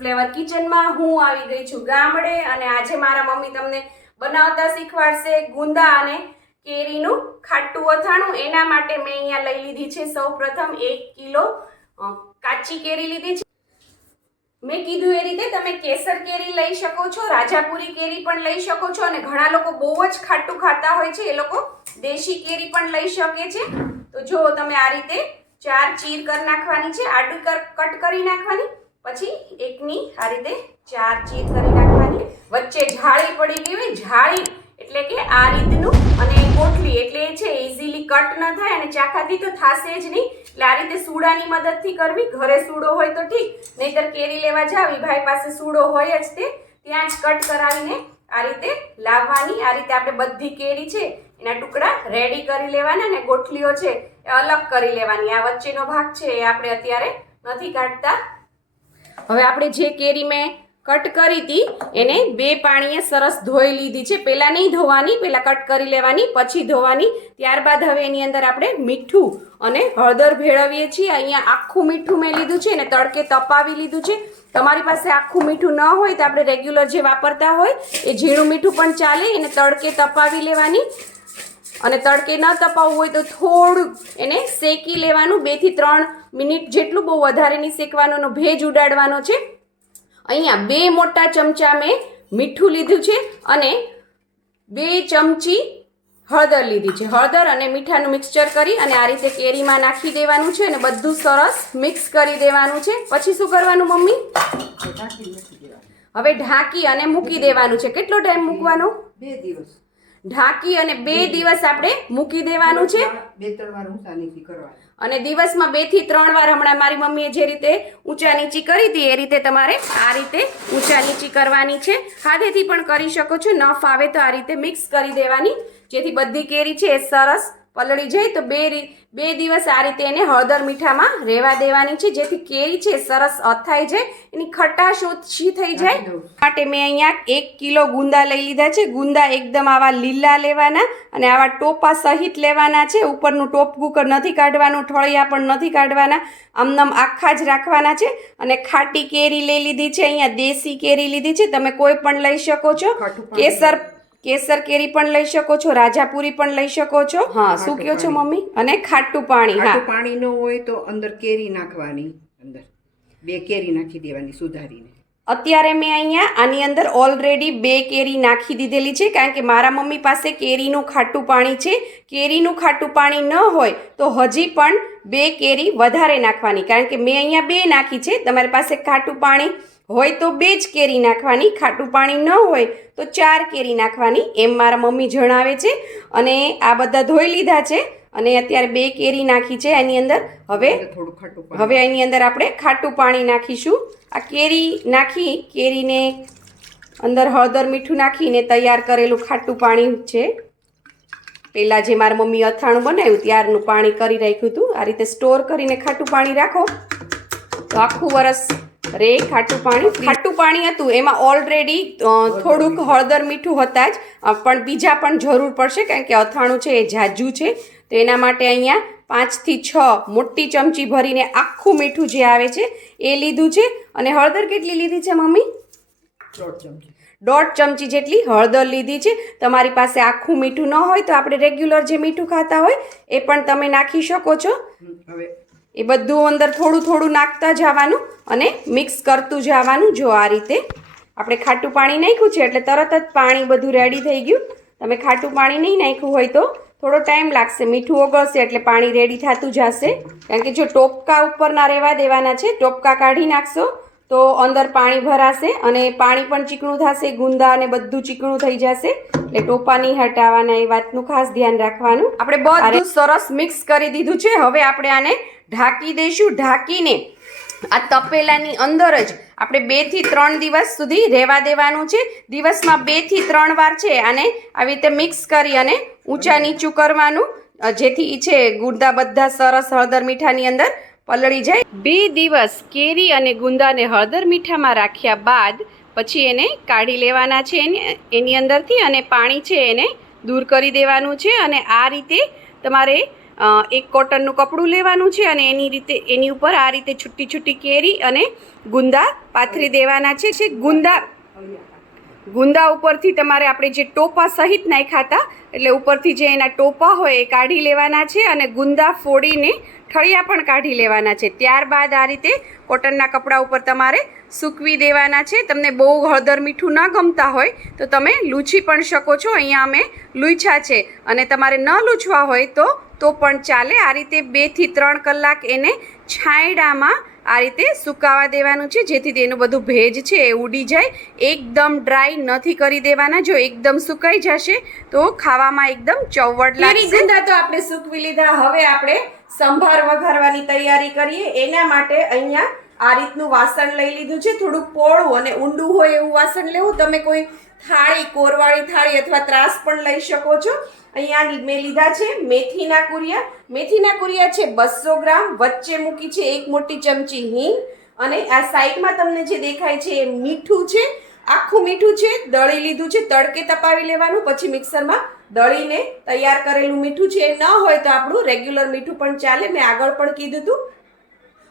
Flavour કિચનમાં હું આવી ગઈ છું ગામડે અને આજે મારા મમ્મી તમને બનાવતા શીખવાડશે ગુંદા અને કેરીનું ખાટું અથાણું। એના માટે મેં અહીંયા લઈ લીધી છે સૌપ્રથમ 1 કિલો કાચી કેરી લીધી છે। મેં કીધું એ રીતે તમે કેસર કેરી લઈ શકો છો, રાજાપુરી કેરી પણ લઈ શકો છો અને ઘણા લોકો બહુ જ ખાટું ખાતા હોય છે એ લોકો દેશી કેરી પણ લઈ શકે છે। તો જો તમે આ રીતે 4 ચીર કરી નાખવાની છે, આડું કટ કરી નાખવાની, પછી એકની આ રીતે 4 ચીર કરી નાખવાની। વચ્ચે જાળી પડી ગઈ હોય, જાળી એટલે કે આ રીતનું, અને કોટલી એટલે છે ઈઝીલી કટ ન થાય અને ચાકાથી તો થાશે જ નહીં, એટલે આ રીતે સૂડાની મદદથી કરવી। ઘરે સૂડો હોય તો ઠીક, નહીતર કેરી લેવા જાવ ભાઈ પાસે સૂડો હોય જ તે ત્યાં જ કટ કરાવીને આ રીતે લાવવાની। આ રીતે આપણે બધી કેરી છે એના ટુકડા રેડી કરી લેવાના અને ગોઠલીઓ છે એ અલગ કરી લેવાની। આ વચ્ચેનો ભાગ છે એ આપણે અત્યારે નથી કાઢતા। હવે આપણે જે કેરી મેં કટ કરી હતી એને 2 પાણીએ સરસ ધોઈ લીધી છે। પહેલા નહીં ધોવાની, પહેલા કટ કરી લેવાની પછી ધોવાની। ત્યારબાદ હવે એની અંદર આપણે મીઠું અને હળદર ભેળવીએ છીએ। અહીંયા આખું મીઠું મેં લીધું છે અને તડકે તપાવી લીધું છે। તમારી પાસે આખું મીઠું ન હોય તો આપણે રેગ્યુલર જે વાપરતા હોય એ ઝીણું મીઠું પણ ચાલે, એને તડકે તપાવી લેવાની। અને તડકે ન તપાવવું હોય તો થોડું એને શેકી લેવાનું, 2 થી 3 મિનિટ જેટલું, બહુ વધારે નહીં શેકવાનો, ભેજ ઉડાડવાનો છે। અહીંયા 2 મોટા ચમચા મેં મીઠું લીધું છે અને 2 ચમચી હળદર લીધી છે। હળદર અને મીઠાનું મિક્સચર કરી અને આ રીતે કેરીમાં નાખી દેવાનું છે અને બધું સરસ મિક્સ કરી દેવાનું છે। પછી શું કરવાનું મમ્મી? હવે ઢાંકી અને મૂકી દેવાનું છે। કેટલો ટાઈમ મૂકવાનો? 2 દિવસ ઢાંકી અને 2 દિવસ આપણે મૂકી દેવાનું છે। 2-3 વાર ઊંચા નીચી કરવાનું અને દિવસમાં 2 થી 3 વાર, હમણાં મારી મમ્મીએ જે રીતે ઊંચા નીચી કરી હતી એ રીતે તમારે આ રીતે ઊંચા નીચી કરવાની છે। હાથેથી પણ કરી શકો છો, ન ફાવે તો આ રીતે મિક્સ કરી દેવાની, જેથી બધી કેરી છે એ સરસ પલળી જાય। તો 2 દિવસ આ રીતે એને હળદર મીઠામાં રહેવા દેવાની છે, જેથી કેરી છે સરસ અથાઈ જાય, એની ખટાશ ઓછી થઈ જાય। માટે મેં અહીંયા 1 કિલો ગુંદા લઈ લીધા છે। ગુંદા એકદમ આવા લીલા લેવાના અને આવા ટોપા સહિત લેવાના છે। ઉપરનું ટોપકું નથી કાઢવાનું, ઠળિયા પણ નથી કાઢવાના, આમનામ આખા જ રાખવાના છે। અને ખાટી કેરી લઈ લીધી છે, અહીંયા દેશી કેરી લીધી છે, તમે કોઈ પણ લઈ શકો છો। કેસર કેરી પણ લઈ શકો છો, રાજાપુરી પણ લઈ શકો છો। હા, શું કહો છો મમ્મી? અને ખાટું પાણી, ખાટું પાણી ન હોય તો અંદર કેરી નાખવાની, અંદર 2 કેરી નાખી દેવાની સુધારીને। અત્યારે મેં અહીંયા આની અંદર ઓલરેડી 2 કેરી નાખી દીધેલી છે, કારણ કે મારા મમ્મી પાસે કેરીનું ખાટું પાણી છે। કેરીનું ખાટું પાણી ન હોય તો હજી પણ 2 કેરી વધારે નાખવાની, કારણ કે મેં અહીંયા 2 નાખી છે। તમારી પાસે ખાટું પાણી હોય તો 2 જ કેરી નાખવાની, ખાટું પાણી ન હોય તો 4 કેરી નાખવાની, એમ મારા મમ્મી જણાવે છે। અને આ બધા ધોઈ લીધા છે અને અત્યારે 2 કેરી નાખી છે એની અંદર। હવે એની અંદર આપણે ખાટું પાણી નાખીશું। આ કેરી નાખી, કેરીને અંદર હળદર મીઠું નાખીને તૈયાર કરેલું ખાટું પાણી છે। પહેલાં જે મારા મમ્મી અથાણું બનાવ્યું ત્યારનું પાણી કરી રાખ્યું હતું। આ રીતે સ્ટોર કરીને ખાટું પાણી રાખો તો આખું વરસ રે ખાટું પાણી હતું, એમાં ઓલરેડી થોડુંક હળદર મીઠું હતા જ, પણ બીજા પણ જરૂર પડશે કારણ કે અથાણું છે એ જાજુ છે। તો એના માટે અહીંયા 5 થી 6 મોટી ચમચી ભરીને આખું મીઠું જે આવે છે એ લીધું છે। અને હળદર કેટલી લીધી છે મમ્મી? 1.5 ચમચી જેટલી હળદર લીધી છે। તમારી પાસે આખું મીઠું ન હોય તો આપણે રેગ્યુલર જે મીઠું ખાતા હોય એ પણ તમે નાખી શકો છો। હવે એ બધું અંદર થોડું થોડું નાખતા જવાનું અને મિક્સ કરતું જવાનું। જો આ રીતે આપણે ખાટું પાણી નાખ્યું છે એટલે તરત જ પાણી બધું રેડી થઈ ગયું। તમે ખાટું પાણી નહીં નાખ્યું હોય તો થોડો ટાઈમ લાગશે, મીઠું ઓગળશે એટલે પાણી રેડી થતું જશે। કારણ કે જો ટોપકા ઉપરના રહેવા દેવાના છે, ટોપકા કાઢી નાખશો તો અંદર પાણી ભરાશે અને પાણી પણ ચીકણું થશે, ગુંદા અને બધું ચીકણું થઈ જશે, એટલે ટોપા નહીં હટાવવાના, એ વાતનું ખાસ ધ્યાન રાખવાનું। આપણે બધું સરસ મિક્સ કરી દીધું છે। હવે આપણે આને ઢાંકી દઈશું। ઢાંકીને આ તપેલાની અંદર જ આપણે 2 થી 3 દિવસ સુધી રહેવા દેવાનું છે। દિવસમાં 2 થી 3 વાર છે આને આવી રીતે મિક્સ કરી અને ઊંચા નીચું કરવાનું, જેથી છે ગુંદા બધા સરસ હળદર મીઠાની અંદર પલળી જાય। 2 દિવસ કેરી અને ગુંદાને હળદર મીઠામાં રાખ્યા બાદ પછી એને કાઢી લેવાના છે એની અંદરથી, અને પાણી છે એને દૂર કરી દેવાનું છે। અને આ રીતે તમારે એક કોટનનું કપડું લેવાનું છે અને એની ઉપર આ રીતે છૂટી છૂટી કેરી અને ગુંદા પાથરી દેવાના છે. ગુંદા ઉપરથી તમારે આપણે જે ટોપા સહિત નાખ્યા હતા એટલે ઉપરથી જે એના ટોપા હોય એ કાઢી લેવાના છે અને ગુંદા ફોડીને ઠળિયા પણ કાઢી લેવાના છે. ત્યારબાદ આ રીતે કોટનના કપડા ઉપર તમારે સૂકવી દેવાના છે. તમને બહુ હળદર મીઠું ન ગમતા હોય તો તમે લૂછી પણ શકો છો. અહીંયા અમે લૂછ્યા છે અને તમારે ન લૂછવા હોય તો પણ ચાલે. આ રીતે 2 થી 3 કલાક એને છાંયડામાં આ રીતે સુકાવા દેવાનું છે જેથી તેનું બધું ભેજ છે એ ઉડી જાય. એકદમ ડ્રાય નથી કરી દેવાના. જો એકદમ સુકાઈ જશે તો ખાવામાં એકદમ ચવડ લાગશે. ગુંદા તો આપણે સૂકવી લીધા. હવે આપણે સંભાર વઘારવાની તૈયારી કરીએ. એના માટે અહીંયા આ રીતનું વાસણ લઈ લીધું છે. થોડુંક પોળું અને ઊંડું હોય એવું વાસણ લેવું. તમે કોઈ થાળી, કોરવાળી થાળી અથવા ત્રાસ પણ લઈ શકો છો. અહીંયા મેં લીધા છે મેથીના કુરિયા. મેથીના કુરિયા છે 200 ગ્રામ. વચ્ચે મૂકી છે 1 મોટી ચમચી હિંગ અને આ સાઈડમાં તમને જે દેખાય છે એ મીઠું છે. આખું મીઠું છે, દળી લીધું છે. તડકે તપાવી લેવાનું, પછી મિક્સરમાં દળીને તૈયાર કરેલું મીઠું છે. એ ન હોય તો આપણું રેગ્યુલર મીઠું પણ ચાલે. મેં આગળ પણ કીધું હતું,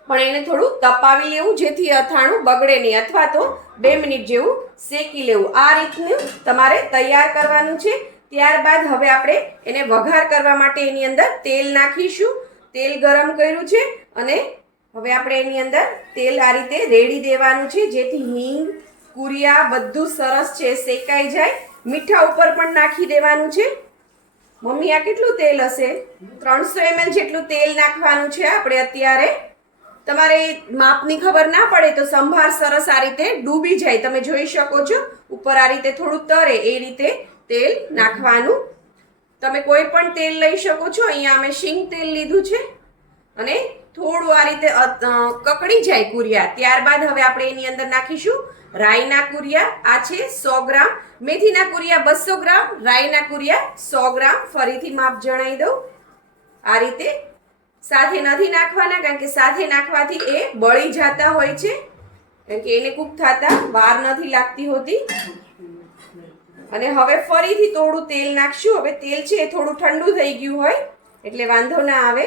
પણ એને થોડું તપાવી લેવું જેથી અથાણું બગડે નહીં, અથવા તો 2 મિનિટ જેવું શેકી લેવું. આ રીતનું તમારે તૈયાર કરવાનું છે. ત્યારબાદ હવે આપણે એને વઘાર કરવા માટે એની અંદર તેલ નાખીશું. તેલ ગરમ કર્યું છે અને હવે આપણે એની અંદર તેલ આ રીતે રેડી દેવાનું છે જેથી હિંગ, કુરિયા બધું સરસ છે શેકાઈ જાય. મીઠા ઉપર પણ નાખી દેવાનું છે. મમ્મી આ કેટલું તેલ હશે? 300 ml જેટલું તેલ નાખવાનું છે આપણે અત્યારે. તમારે માપની ખબર ના પડે તો સંભાર સરસ આ રીતે ડૂબી જાય. તમે જોઈ શકો છો ઉપર આ રીતે થોડું તરે એ રીતે તેલ નાખવાનું. તમે કોઈ પણ તેલ લઈ શકો છો. અહીંયા અમે શીંગ તેલ લીધું છે અને થોડું આ રીતે કકડી જાય કુરિયા. ત્યારબાદ હવે આપણે એની અંદર નાખીશું રાઈના કુરિયા. આ છે 100 ગ્રામ. મેથીના કુરિયા 200 ગ્રામ, રાઈના કુરિયા 100 ગ્રામ. ફરીથી માપ જણાવી દઉં. આ રીતે સાથે નથી નાખવાના કારણ કે સાથે નાખવાથી એ બળી જતા હોય છે, કારણ કે એને કૂક થતા વાર નથી લાગતી હોતી. અને હવે ફરીથી થોડું તેલ નાખશું. હવે તેલ છે એ થોડું ઠંડુ થઈ ગયું હોય એટલે વાંધો ના આવે,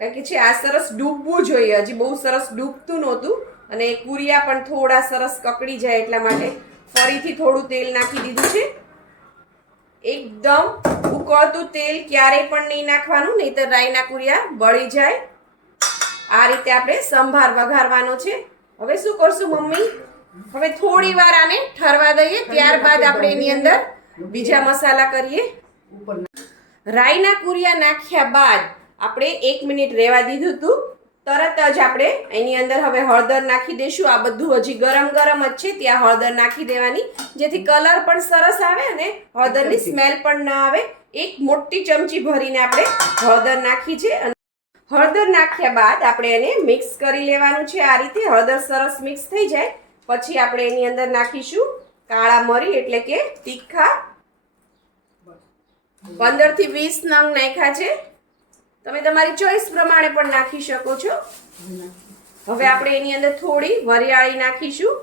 કારણ કે છે આ સરસ ડૂબવું જોઈએ. હજી બહુ સરસ ડૂબતું નહોતું અને કુરિયા પણ થોડા સરસ કકડી જાય એટલા માટે ફરીથી થોડું તેલ નાખી દીધું છે. એકદમ ઉકળતું તેલ ક્યારેય પણ નહીં નાખવાનું, નહીંતર રાઈના કુરિયા બળી જાય. આ રીતે આપણે સંભાર વઘારવાનો છે. હવે શું કરશું મમ્મી? હવે થોડી વાર આને ઠરવા દઈએ. ત્યારબાદ આપણે એની અંદર બીજા મસાલા કરીએ. રાઈના કુરિયા નાખ્યા બાદ આપણે 1 મિનિટ રહેવા દીધું હતું. તરત જ આપણે એની અંદર હવે હળદર નાખી દઈશું. આ બધું હજી ગરમ ગરમ જ છે ત્યાં હળદર નાખી દેવાની જેથી કલર પણ સરસ આવે અને હળદરની સ્મેલ પણ ના આવે. 1 મોટી ચમચી ભરીને આપણે હળદર નાખી છે. હળદર નાખ્યા બાદ આપણે એને મિક્સ કરી લેવાનું છે. આ રીતે હળદર સરસ મિક્સ થઈ જાય પછી આપણે એની અંદર નાખીશું કાળા મરી એટલે કે તીખા. 15 થી 20 નંગ નાખ્યા છે. તમે તમારી ચોઈસ પ્રમાણે પણ નાખી શકો છો. હવે આપણે એની અંદર થોડી વરિયાળી નાખીશું.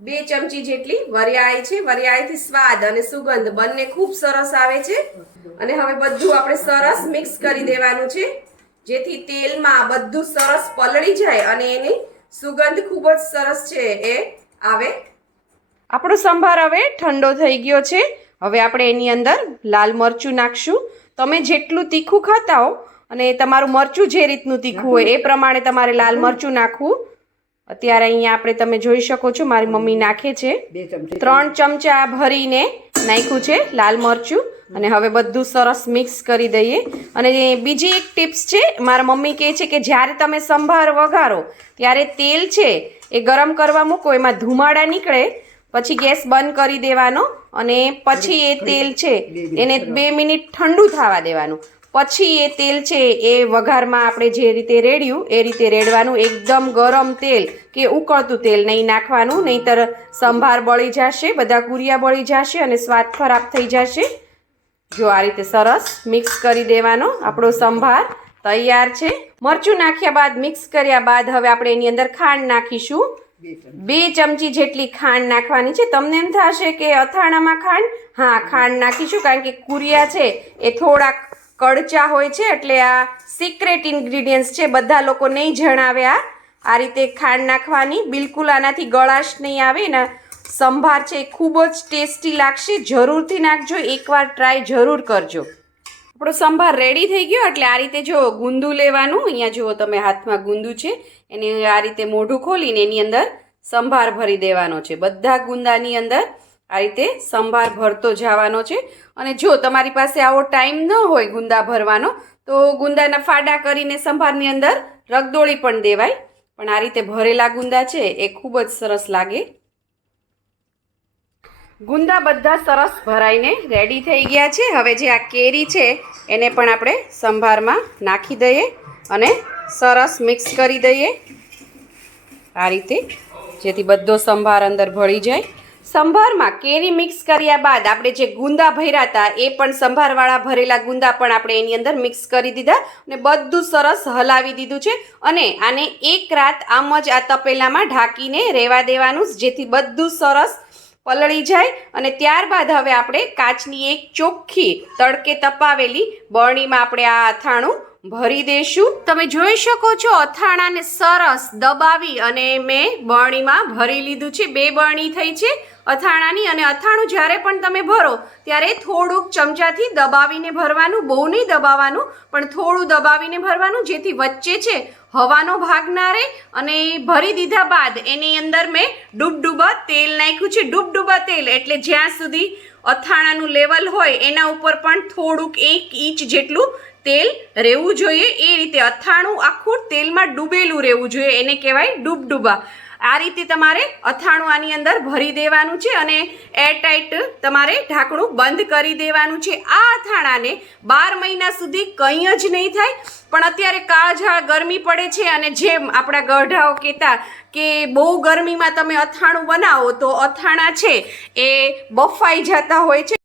2 ચમચી જેટલી વરિયાળી છે. વરિયાળીથી સ્વાદ અને સુગંધ બંને ખૂબ સરસ આવે છે. અને હવે બધું આપણે સરસ મિક્સ કરી દેવાનું છે જેથી તેલમાં બધું સરસ પલળી જાય અને એની સુગંધ ખૂબ જ સરસ છે એ આવે. આપણો સંભાર હવે ઠંડો થઈ ગયો છે. હવે આપણે એની અંદર લાલ મરચું નાખશું. તમે જેટલું તીખું ખાતા હો અને તમારું મરચું જે રીતનું તીખું હોય એ પ્રમાણે તમારે લાલ મરચું નાખવું. અત્યારે અહીંયા આપણે તમે જોઈ શકો છો મારી મમ્મી નાખે છે 3 ચમચા ભરીને નાખ્યું છે લાલ મરચું. અને હવે બધું સરસ મિક્સ કરી દઈએ. અને બીજી એક ટિપ્સ છે, મારા મમ્મી કહે છે કે જ્યારે તમે સંભાર વઘારો ત્યારે તેલ છે એ ગરમ કરવા મૂકો, એમાં ધુમાડા નીકળે પછી ગેસ બંધ કરી દેવાનો અને પછી એ તેલ છે એને 2 મિનિટ ઠંડુ થવા દેવાનું. પછી એ તેલ છે એ વઘારમાં આપણે જે રીતે રેડ્યું એ રીતે રેડવાનું. એકદમ ગરમ તેલ કે ઉકળતું તેલ નહીં નાખવાનું, નહીંતર સંભાર બળી જશે, બધા કુરિયા બળી જશે અને સ્વાદ ખરાબ થઈ જશે. જો આ રીતે સરસ મિક્સ કરી દેવાનો. આપણો સંભાર તૈયાર છે. મરચું નાખ્યા બાદ મિક્સ કર્યા બાદ હવે આપણે એની અંદર ખાંડ નાખીશું. 2 ચમચી જેટલી ખાંડ નાખવાની છે. તમને એમ થશે કે અથાણામાં ખાંડ, હા ખાંડ નાખીશું કારણ કે કુરિયા છે એ થોડાક કડચા હોય છે, એટલે આ સિક્રેટ ઇન્ગ્રીડિયન્ટ્સ છે, બધા લોકો નહીં જણાવે. આ રીતે ખાંડ નાખવાની, બિલકુલ આનાથી ગળાશ નહીં આવે ને. સંભાર છે એ ખૂબ જ ટેસ્ટી લાગશે, જરૂરથી નાખજો, એકવાર ટ્રાય જરૂર કરજો. આપણો સંભાર રેડી થઈ ગયો. એટલે આ રીતે જો ગુંદું લેવાનું, અહીંયા જુઓ તમે હાથમાં ગુંદું છે, એને આ રીતે મોઢું ખોલીને એની અંદર સંભાર ભરી દેવાનો છે. બધા ગુંદાની અંદર આ રીતે સંભાર ભરતો જવાનો છે. અને જો તમારી પાસે આવો ટાઈમ ન હોય ગુંદા ભરવાનો, તો ગુંદાના ફાડા કરીને સંભારની અંદર રગદોળી પણ દેવાય, પણ આ રીતે ભરેલા ગુંદા છે એ ખૂબ જ સરસ લાગે. ગુંદા બધા સરસ ભરાઈને રેડી થઈ ગયા છે. હવે જે આ કેરી છે એને પણ આપણે સંભારમાં નાખી દઈએ અને સરસ મિક્સ કરી દઈએ આ રીતે, જેથી બધો સંભાર અંદર ભળી જાય. સંભારમાં કેરી મિક્સ કર્યા બાદ આપણે જે ગુંદા ભર્યા હતા એ પણ સંભારવાળા ભરેલા ગુંદા પણ આપણે એની અંદર મિક્સ કરી દીધા અને બધું સરસ હલાવી દીધું છે. અને આને 1 રાત આમ જ આ તપેલામાં ઢાંકીને રહેવા દેવાનું, જેથી બધું સરસ પલળી જાય. અને ત્યારબાદ હવે આપણે કાચની એક ચોખ્ખી તડકે તપાવેલી બરણીમાં આપણે આ અથાણું ભરી દઈશું. તમે જોઈ શકો છો અથાણાને સરસ દબાવી અને મેં બરણીમાં ભરી લીધું છે. 2 બરણી થઈ છે અથાણાની. અને અથાણું જ્યારે પણ તમે ભરો ત્યારે થોડુંક ચમચાથી દબાવીને ભરવાનું, બહુ નહીં દબાવવાનું પણ થોડું દબાવીને ભરવાનું, જેથી વચ્ચે છે હવાનો ભાગ ના રહે. અને ભરી દીધા બાદ એની અંદર મેં ડૂબડૂબા તેલ નાખ્યું છે. ડૂબડૂબા તેલ એટલે જ્યાં સુધી અથાણાનું લેવલ હોય એના ઉપર પણ થોડુંક 1 ઇંચ જેટલું તેલ રહેવું જોઈએ. એ રીતે અથાણું આખું તેલમાં ડૂબેલું રહેવું જોઈએ, એને કહેવાય ડૂબડૂબા. આ રીતે તમારે અથાણું આની અંદર ભરી દેવાનું છે અને એરટાઈટ તમારે ઢાંકણું બંધ કરી દેવાનું છે. આ અથાણાને 12 મહિના સુધી કંઈ જ નહીં થાય. પણ અત્યારે કાળઝાળ ગરમી પડે છે અને જેમ આપણા ગઢાઓ કહેતા કે બહુ ગરમીમાં તમે અથાણું બનાવો તો અથાણા છે એ બફાઈ જતા હોય છે.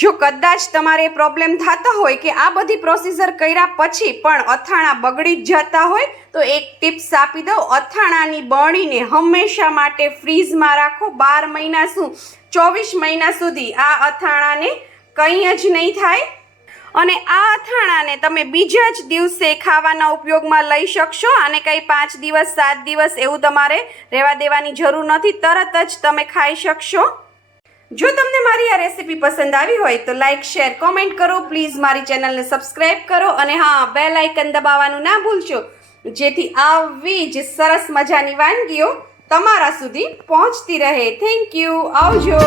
જો કદાચ તમારે પ્રોબ્લેમ થતા હોય કે આ બધી પ્રોસીજર કર્યા પછી પણ અથાણા બગડી જ જતા હોય, તો એક ટિપ્સ આપી દઉં. અથાણાની બરણીને હંમેશા માટે ફ્રીઝમાં રાખો. 12 મહિના 24 મહિના સુધી આ અથાણાને કંઈ જ નહીં થાય. અને આ અથાણાને તમે બીજા જ દિવસે ખાવાના ઉપયોગમાં લઈ શકશો. આને કંઈ 5 દિવસ 7 દિવસ એવું તમારે રહેવા દેવાની જરૂર નથી, તરત જ તમે ખાઈ શકશો. જો તમને મારી આ રેસીપી પસંદ આવી હોય તો લાઈક, શેર, કોમેન્ટ કરો. પ્લીઝ મારી ચેનલને સબસ્ક્રાઈબ કરો અને હા, બેલ આઇકન દબાવવાનું ના ભૂલશો, જેથી આવી જ સરસ મજાની વાનગીઓ તમારા સુધી પહોંચતી રહે. Thank you. આવજો.